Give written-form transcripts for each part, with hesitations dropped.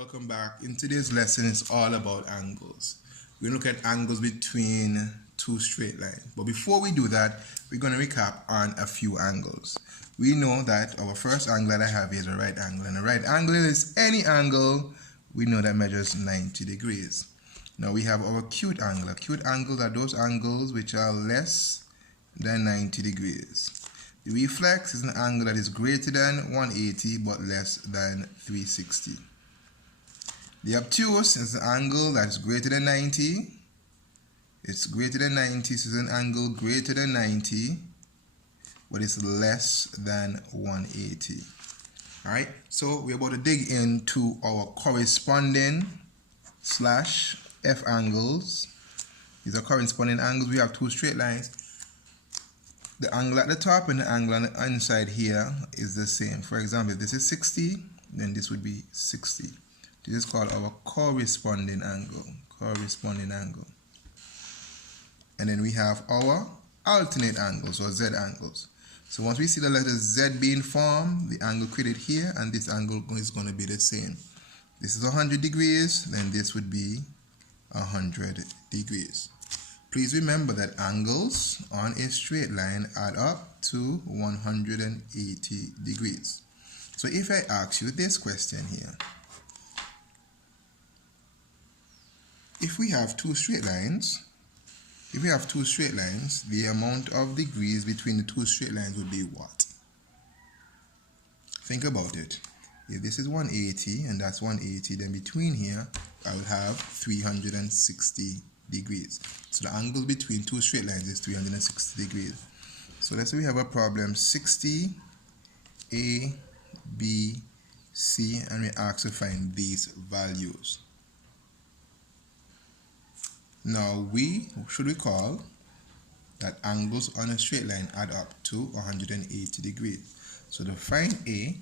welcome back. In today's lesson, it's all about angles. We're going to look at angles between two straight lines. But before we do that, we're going to recap on a few angles. We know that our first angle that I have here is a right angle. And a right angle is any angle we know that measures 90 degrees. Now we have our acute angle. Acute angles are those angles which are less than 90 degrees. The reflex is an angle that is greater than 180 but less than 360. The obtuse is an angle that is greater than 90. It's greater than 90, so it's an angle greater than 90, but it's less than 180. Alright, so we're about to dig into our corresponding slash F angles. These are corresponding angles. We have two straight lines. The angle at the top and the angle on the inside here is the same. For example, if this is 60, then this would be 60. This is called our corresponding angle. Corresponding angle. And then we have our alternate angles or Z angles. So once we see the letter Z being formed, the angle created here and this angle is going to be the same. This is 100 degrees, then this would be 100 degrees. Please remember that angles on a straight line add up to 180 degrees. So if I ask you this question here, if we have two straight lines, the amount of degrees between the two straight lines would be what? Think about it. If this is 180 and that's 180, then between here I will have 360 degrees. So the angle between two straight lines is 360 degrees. So let's say we have a problem 60, A, B, C, and we ask to find these values. Now we should recall that angles on a straight line add up to 180 degrees. So to find A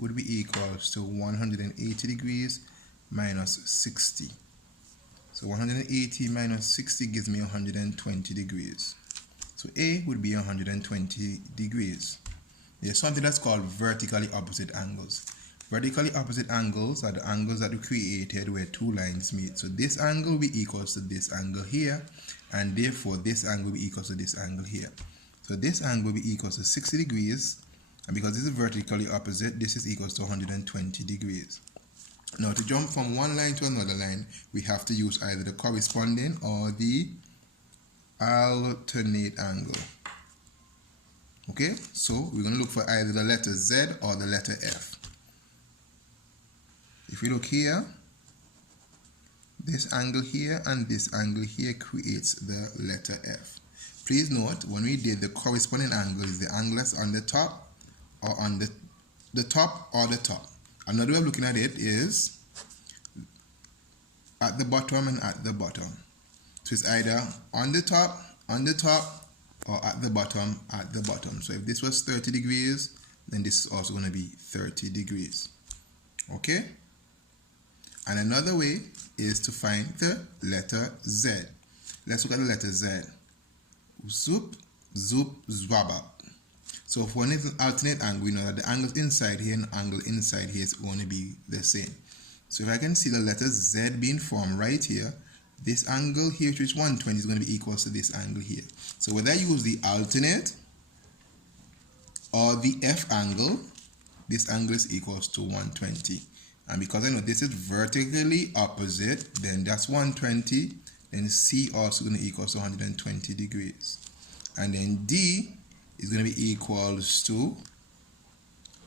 would be equals to 180 degrees minus 60. So 180 minus 60 gives me 120 degrees. So A would be 120 degrees. There's something that's called vertically opposite angles. Vertically opposite angles are the angles that we created where two lines meet. So this angle will be equals to this angle here, and therefore this angle will be equals to this angle here. So this angle will be equals to 60 degrees, and because this is vertically opposite, this is equals to 120 degrees. Now to jump from one line to another line, we have to use either the corresponding or the alternate angle. Okay, so we're going to look for either the letter Z or the letter F. If we look here, this angle here and this angle here creates the letter F. Please note, when we did the corresponding angle is the angle that's on the top or on the top or the top. Another way of looking at it is at the bottom and at the bottom. So it's either on the top, or at the bottom, at the bottom. So if this was 30 degrees, then this is also going to be 30 degrees. Okay? And another way is to find the letter Z. Let's look at the letter Z. Zoop, zoop, zwabab. So if one is an alternate angle, we know that the angle inside here and the angle inside here is going to be the same. So if I can see the letter Z being formed right here, this angle here, which is 120, is going to be equal to this angle here. So whether I use the alternate or the F angle, this angle is equals to 120. And because I know this is vertically opposite, then that's 120. Then C also going to equal to 120 degrees. And then D is going to be equals to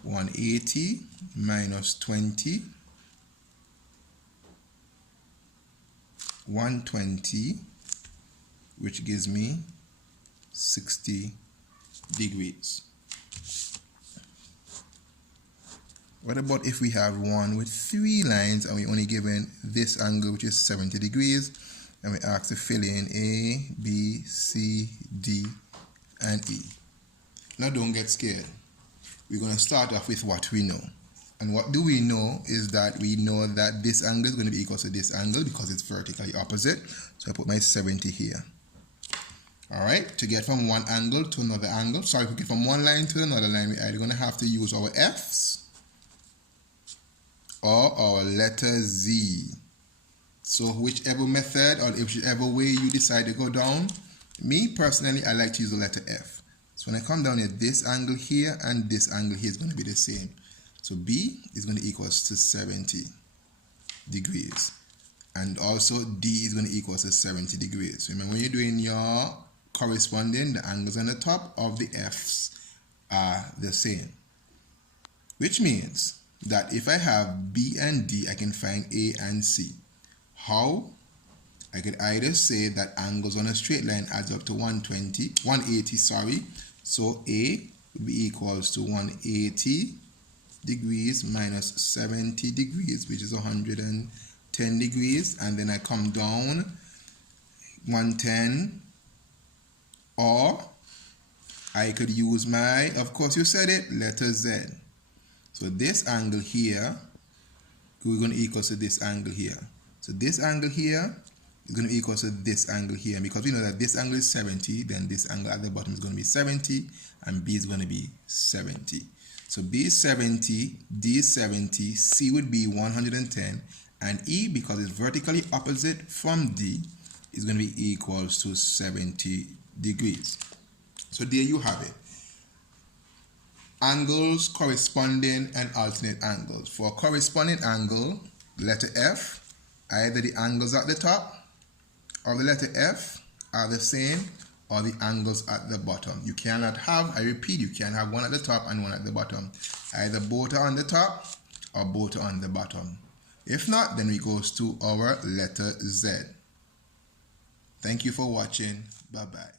180 minus 20, 120, which gives me 60 degrees. What about if we have one with three lines and we only given this angle, which is 70 degrees, and we ask to fill in A, B, C, D, and E. Now don't get scared. We're going to start off with what we know. And what do we know is that we know that this angle is going to be equal to this angle because it's vertically opposite. So I put my 70 here. Alright, to get from one angle to another angle, sorry, to get from one line to another line, we're either going to have to use our F's or our letter Z. So whichever method or whichever way you decide to go down, me personally, I like to use the letter F. So when I come down here, this angle here and this angle here is going to be the same. So B is going to equal to 70 degrees. And also D is going to equal to 70 degrees. Remember, when you're doing your corresponding, the angles on the top of the F's are the same. Which means that if I have B and D, I can find A and C. How? I could either say that angles on a straight line adds up to 180, sorry. So A would be equals to 180 degrees minus 70 degrees, which is 110 degrees. And then I come down 110, or I could use my, of course you said it, letter Z. So this angle here, we're going to equal to this angle here. So this angle here is going to equal to this angle here. Because we know that this angle is 70, then this angle at the bottom is going to be 70, and B is going to be 70. So B is 70, D is 70, C would be 110, and E, because it's vertically opposite from D, is going to be equals to 70 degrees. So there you have it. Angles, corresponding, and alternate angles. For a corresponding angle, letter F, either the angles at the top or the letter F are the same, or the angles at the bottom. You cannot have, I repeat, you can't have one at the top and one at the bottom. Either both are on the top or both are on the bottom. If not, then we goes to our letter Z. Thank you for watching. Bye-bye.